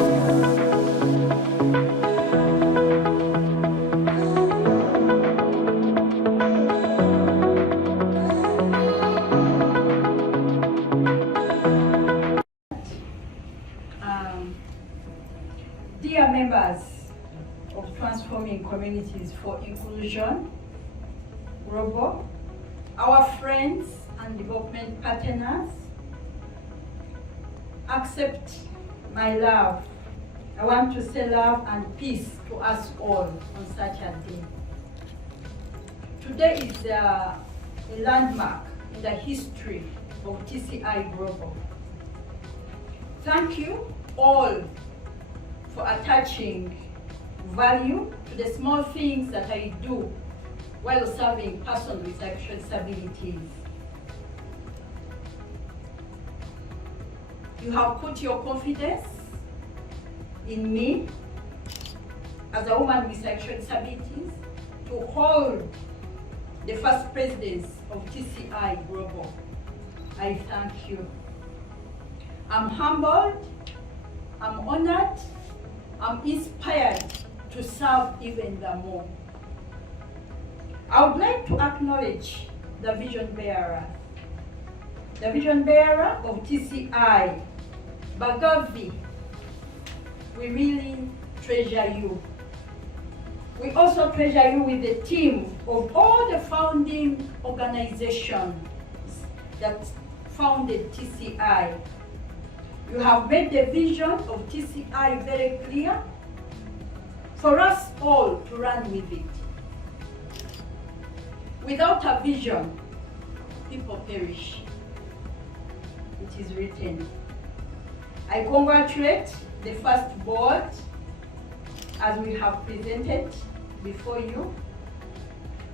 Dear members of Transforming Communities for Inclusion, Global, our friends and development partners, accept my love. I want to say love and peace to us all on such a day. Today is a landmark in the history of TCI-Global. Thank you all for attaching value to the small things that I do while serving persons with sexual disabilities. You have put your confidence in me as a woman with sexual disabilities to hold the first presidents of TCI-Global. I thank you. I'm humbled, I'm honored, I'm inspired to serve even the more. I would like to acknowledge the vision bearer of TCI, Bagavi. We really treasure you. We also treasure you with the team of all the founding organizations that founded TCI. You have made the vision of TCI very clear for us all to run with it. Without a vision, people perish. It is written. I congratulate the first board as we have presented before you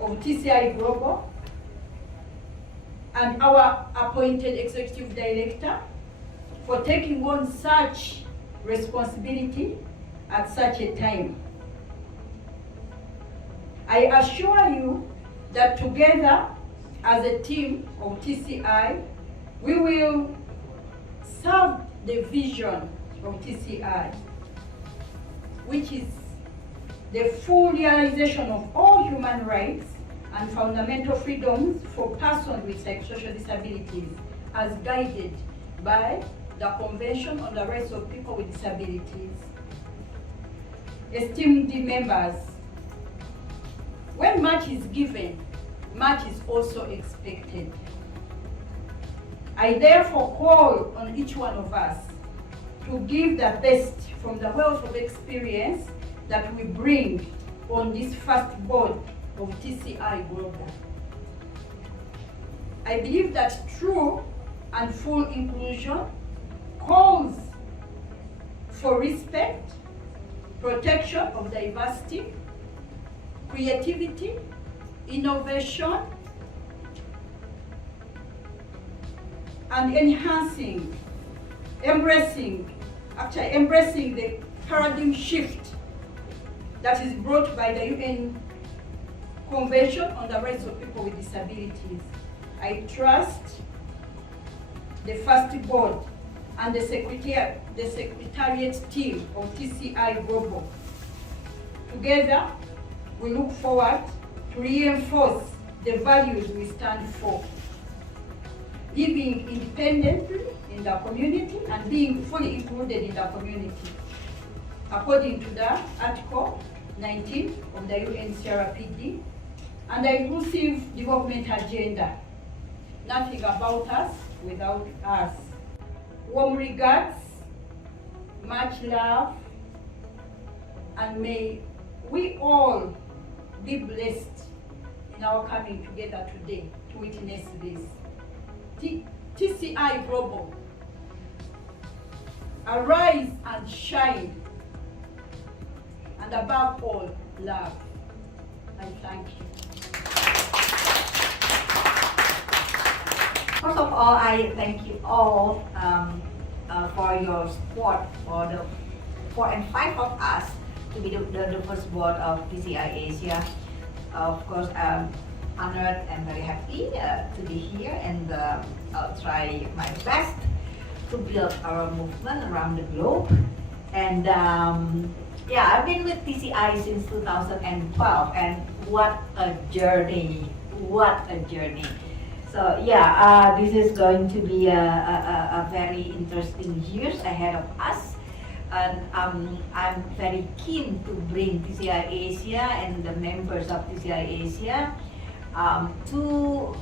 of TCI-Global and our appointed executive director for taking on such responsibility at such a time. I assure you that together as a team of TCI, we will serve the vision of TCI, which is the full realization of all human rights and fundamental freedoms for persons with psychosocial disabilities as guided by the Convention on the Rights of People with Disabilities. Esteemed members, when much is given, much is also expected. I therefore call on each one of us to give the best from the wealth of experience that we bring on this first board of TCI-Global. I believe that true and full inclusion calls for respect, protection of diversity, creativity, innovation, and embracing the paradigm shift that is brought by the UN Convention on the Rights of People with Disabilities. I trust the first board and the secretariat team of TCI-Global. Together, we look forward to reinforce the values we stand for: living independently in the community and being fully included in the community, according to the Article 19 of the UN CRPD and the Inclusive Development Agenda. Nothing about us without us. Warm regards, much love, and may we all be blessed in our coming together today to witness this. TCI-Global, arise and shine, and above all, love. I thank you. First of all, I thank you all for your support for the 4 and 5 of us to be the first board of TCI Asia. Of course, I'm honored and very happy to be here, and I'll try my best to build our movement around the globe And yeah, I've been with TCI since 2012, and what a journey! What a journey! So yeah, this is going to be a very interesting years ahead of us, and I'm very keen to bring TCI Asia and the members of TCI Asia to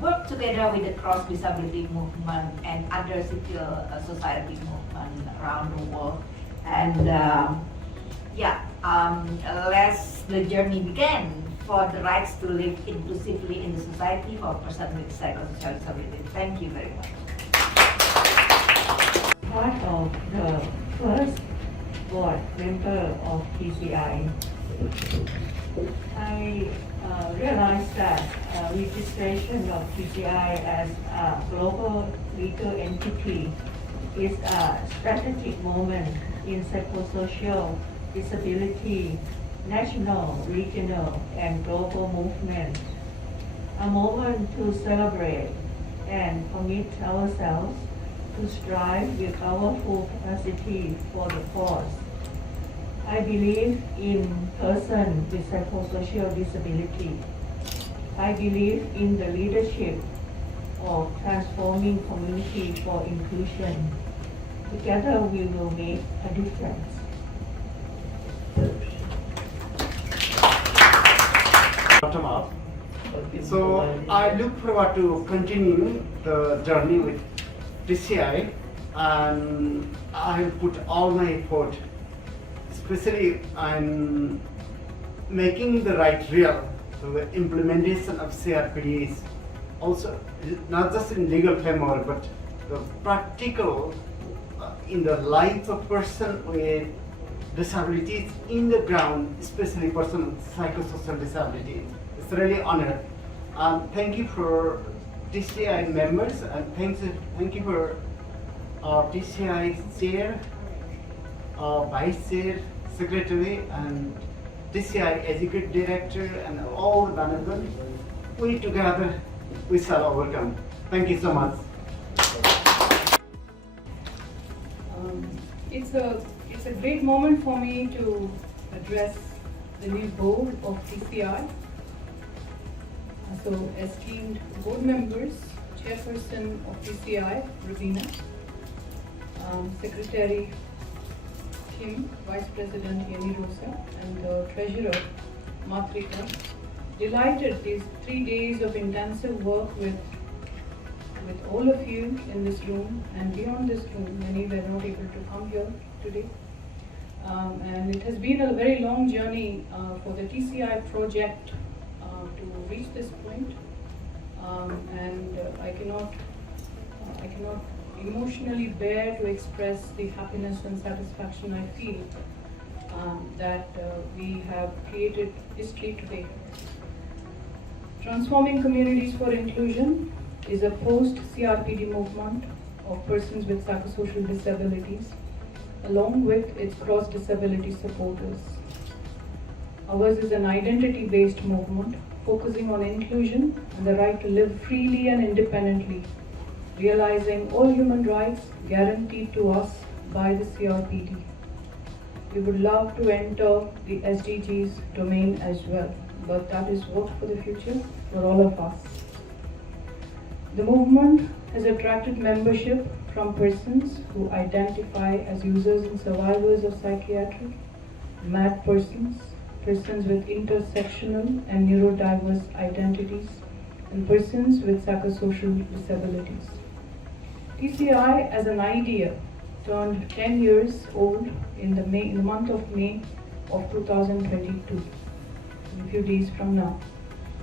work together with the cross disability movement and other civil society movement around the world. And yeah, let's the journey begin for the rights to live inclusively in the society for persons with psychosocial disability. Thank you very much. Part of the first board member of TCI, I realized that registration of TCI as a global legal entity is a strategic moment in psychosocial disability, national, regional, and global movement. A moment to celebrate and commit ourselves to strive with our full capacity for the cause. I believe in persons with psychosocial disability. I believe in the leadership of transforming community for inclusion. Together we will make a difference. Bottom up. So I look forward to continuing the journey with TCI, and I put all my effort, especially on making the right real. So the implementation of CRPD is also not just in legal framework, but the practical in the life of person with disabilities in the ground, especially person with psychosocial disability. It's really honor. Thank you for TCI members, and thank you for TCI chair, vice chair, secretary, and TCI executive director, and all the management. We together, we shall overcome. Thank you so much. It's a great moment for me to address the new board of TCI. So, esteemed board members, Chairperson of TCI, Rubina, Secretary Tim, Vice President Yeni Rosa, and Treasurer Matrika. Delighted these 3 days of intensive work with all of you in this room and beyond this room. Many were not able to come here today. And it has been a very long journey for the TCI project to reach this point. And I cannot emotionally bear to express the happiness and satisfaction I feel that we have created history today. Transforming Communities for Inclusion is a post-CRPD movement of persons with psychosocial disabilities, along with its cross-disability supporters. Ours is an identity-based movement focusing on inclusion and the right to live freely and independently, realizing all human rights guaranteed to us by the CRPD. We would love to enter the SDGs domain as well, but that is work for the future for all of us. The movement has attracted membership from persons who identify as users and survivors of psychiatric, mad persons, persons with intersectional and neurodiverse identities, and persons with psychosocial disabilities. TCI as an idea turned 10 years old in the month of May of 2022, in a few days from now,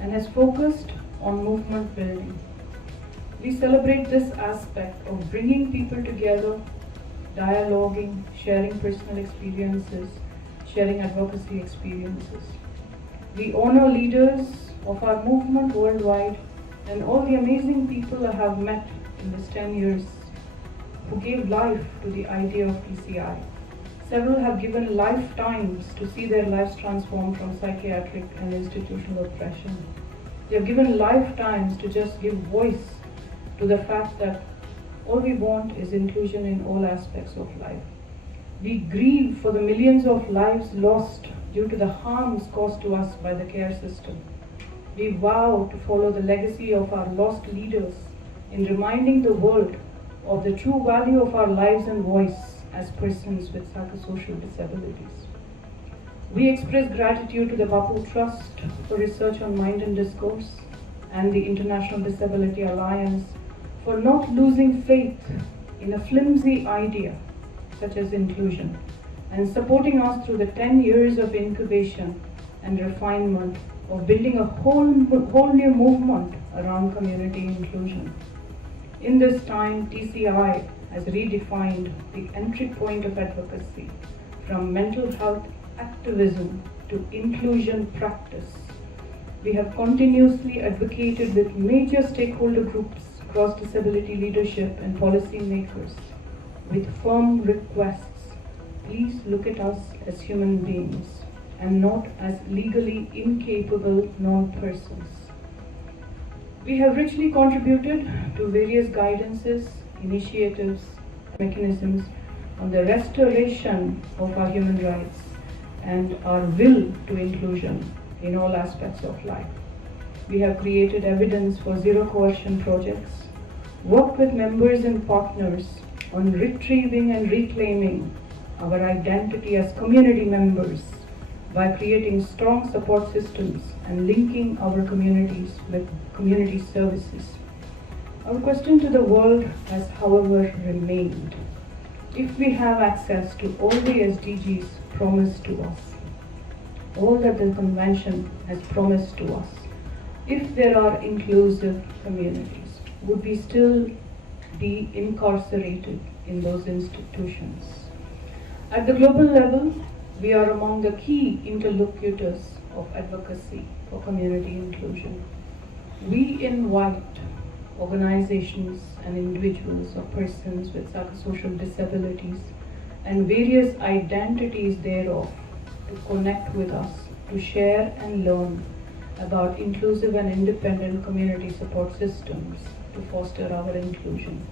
and has focused on movement building. We celebrate this aspect of bringing people together, dialoguing, sharing personal experiences, sharing advocacy experiences. We honor leaders of our movement worldwide and all the amazing people I have met in this 10 years who gave life to the idea of TCI. Several have given lifetimes to see their lives transformed from psychiatric and institutional oppression. They have given lifetimes to just give voice to the fact that all we want is inclusion in all aspects of life. We grieve for the millions of lives lost due to the harms caused to us by the care system. We vow to follow the legacy of our lost leaders in reminding the world of the true value of our lives and voice as persons with psychosocial disabilities. We express gratitude to the Bapu Trust for Research on Mind and Discourse and the International Disability Alliance for not losing faith in a flimsy idea such as inclusion and supporting us through the 10 years of incubation and refinement of building a whole new movement around community inclusion. In this time, TCI has redefined the entry point of advocacy from mental health activism to inclusion practice. We have continuously advocated with major stakeholder groups across disability leadership and policy makers with firm requests. Please look at us as human beings and not as legally incapable non-persons. We have richly contributed to various guidances, initiatives, mechanisms on the restoration of our human rights and our will to inclusion in all aspects of life. We have created evidence for zero coercion projects, worked with members and partners on retrieving and reclaiming our identity as community members by creating strong support systems and linking our communities with community services. Our question to the world has, however, remained: if we have access to all the SDGs promised to us, all that the convention has promised to us, if there are inclusive communities, would we still be incarcerated in those institutions? At the global level, we are among the key interlocutors of advocacy for community inclusion. We invite organizations and individuals or persons with psychosocial disabilities and various identities thereof to connect with us, to share and learn about inclusive and independent community support systems to foster our inclusion.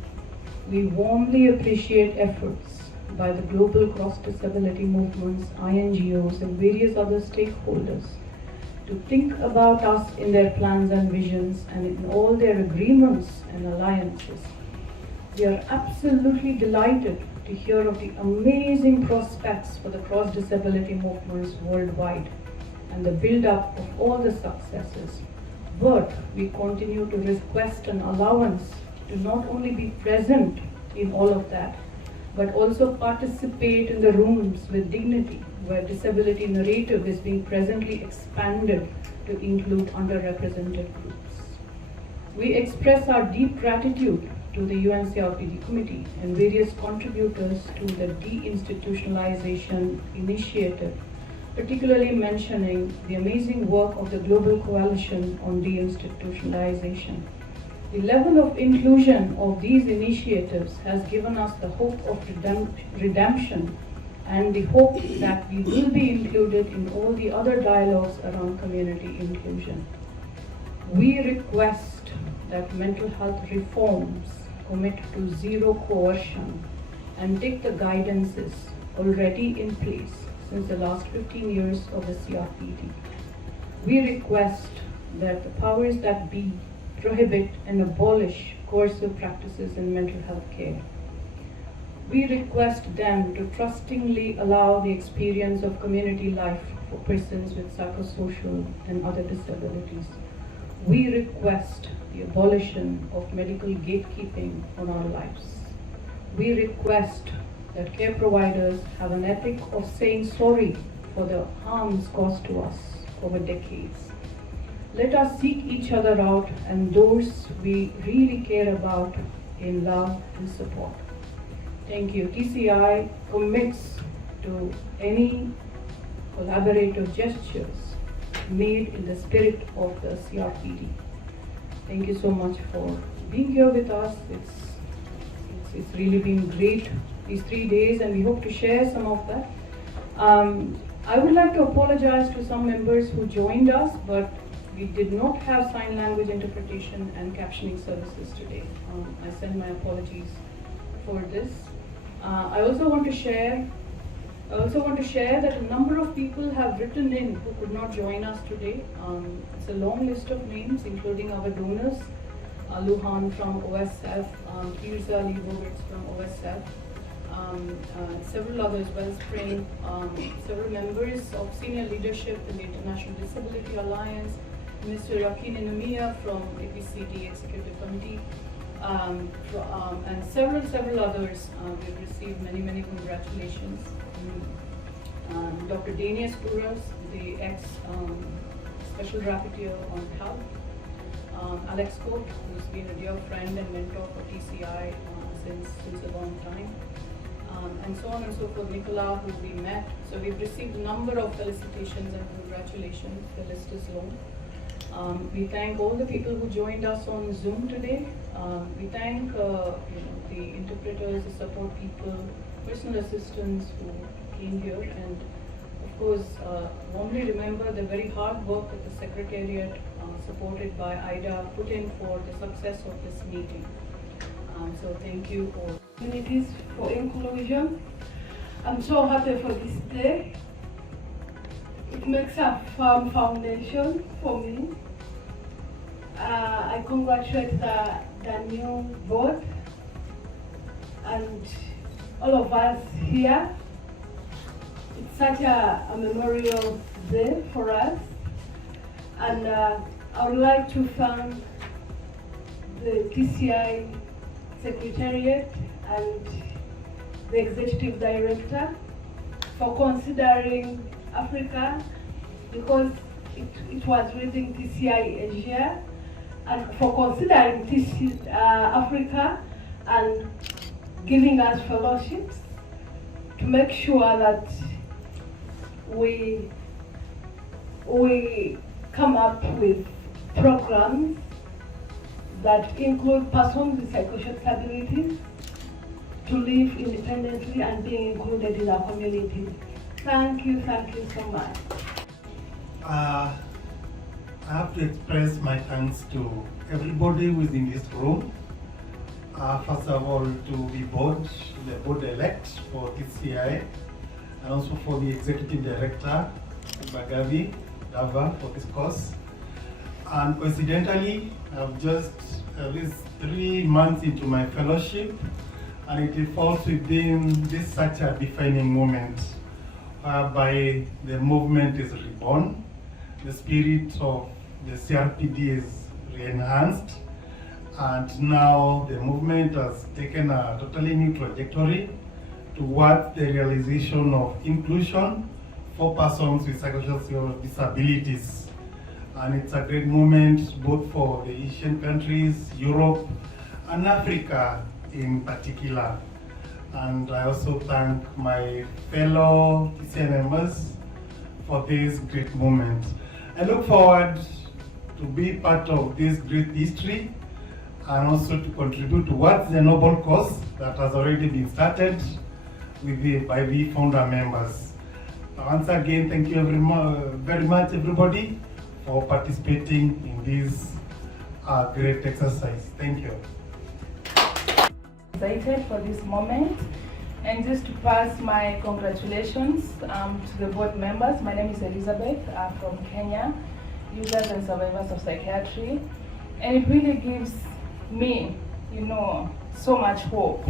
We warmly appreciate efforts by the global cross-disability movements, INGOs, and various other stakeholders to think about us in their plans and visions and in all their agreements and alliances. We are absolutely delighted to hear of the amazing prospects for the cross-disability movements worldwide and the build-up of all the successes. But we continue to request an allowance to not only be present in all of that, but also participate in the rooms with dignity, where disability narrative is being presently expanded to include underrepresented groups. We express our deep gratitude to the CRPD committee and various contributors to the deinstitutionalization initiative, particularly mentioning the amazing work of the Global Coalition on Deinstitutionalization. The level of inclusion of these initiatives has given us the hope of redemption and the hope that we will be included in all the other dialogues around community inclusion. We request that mental health reforms commit to zero coercion and take the guidances already in place since the last 15 years of the CRPD. We request that the powers that be prohibit and abolish coercive practices in mental health care. We request them to trustingly allow the experience of community life for persons with psychosocial and other disabilities. We request the abolition of medical gatekeeping on our lives. We request that care providers have an ethic of saying sorry for the harms caused to us over decades. Let us seek each other out and those we really care about in love and support. Thank you. TCI commits to any collaborative gestures made in the spirit of the CRPD. Thank you so much for being here with us. It's really been great these 3 days, and we hope to share some of that. I would like to apologize to some members who joined us, but we did not have sign language interpretation and captioning services today. I send my apologies for this. I also want to share I also want to share that a number of people have written in who could not join us today. It's a long list of names, including our donors, Luhan from OSF, Tirza Leibovitz from OSF, several others, Wellspring, several members of senior leadership in the International Disability Alliance, Mr. Yakin Inamia from APCD Executive Committee, and several others. We've received many congratulations. Dr. Danius Uras, the ex-Special Rapporteur on Health, Alex Cote, who's been a dear friend and mentor for TCI since a long time, and so on and so forth. Nicola, who we met. So we've received a number of felicitations and congratulations. The list is long. We thank all the people who joined us on Zoom today. We thank the interpreters, the support people, personal assistants who came here, and of course, warmly remember the very hard work that the Secretariat, supported by IDA, put in for the success of this meeting. So thank you all. Opportunities for inclusion. I'm so happy for this day. It makes a firm foundation for me. I congratulate the new board and all of us here. It's such a memorial day for us, and I would like to thank the TCI Secretariat and the Executive Director for considering Africa, because it was within TCI Asia, and for considering Africa and giving us fellowships to make sure that we come up with programs that include persons with psychosocial disabilities to live independently and being included in our community. Thank you so much. I have to express my thanks to everybody within this room. First of all, to the board elect for TCI, and also for the executive director, Bagavi Dava, for this course. And coincidentally, I've just at least 3 months into my fellowship, and it falls within this such a defining moment whereby the movement is reborn, the spirit of the CRPD is re-enhanced, and now the movement has taken a totally new trajectory towards the realization of inclusion for persons with psychosocial disabilities. And it's a great moment both for the Asian countries, Europe, and Africa in particular. And I also thank my fellow TCI members for this great moment. I look forward to be part of this great history and also to contribute towards the noble cause that has already been started by the founder members. Once again, thank you very much everybody for participating in this great exercise. Thank you. Excited for this moment, and just to pass my congratulations to the board members. My name is Elizabeth from Kenya, Users and Survivors of Psychiatry, and it really gives me, so much hope,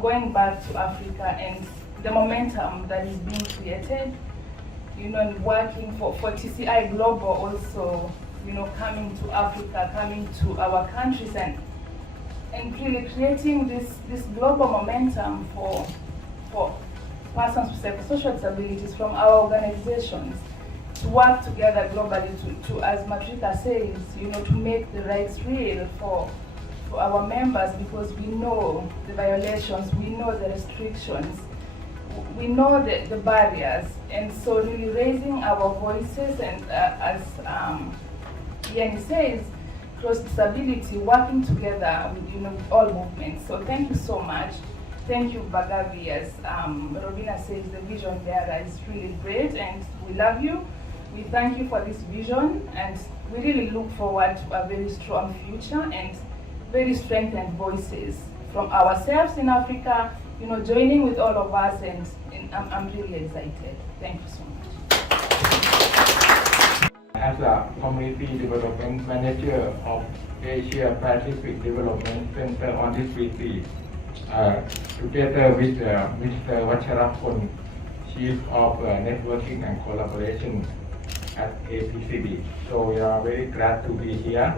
going back to Africa and the momentum that is being created, and working for TCI-Global also, coming to Africa, coming to our countries, and really creating this global momentum for persons with psychosocial disabilities from our organizations to work together globally to as Matrika says, to make the rights real for our members, because we know the violations, we know the restrictions, we know the barriers, and so really raising our voices and as Yanni says, cross disability, working together with all movements. So thank you so much. Thank you, Bagavi. As Robina says, the vision there is really great, and we love you. We thank you for this vision, and we really look forward to a very strong future and very strengthened voices from ourselves in Africa joining with all of us, and I'm really excited. Thank you so much. As a Community Development Manager of Asia Pacific Development Center on Disabilities, together with Mr. Vacharapon, Chief of Networking and Collaboration at APCD. So we are very glad to be here,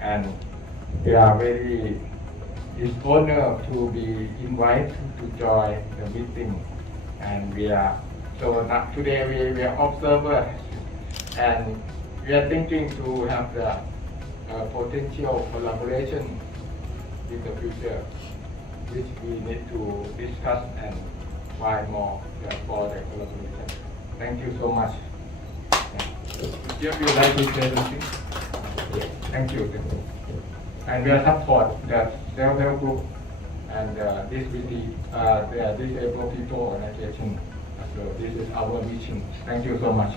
and we are very honored to be invited to join the meeting. And we are today we are observers, and we are thinking to have the potential collaboration in the future, which we need to discuss and find more for the collaboration. Thank you so much. If you like to say something, thank you. And we are support the self-help group and the disabled people organization. So this is our mission. Thank you so much.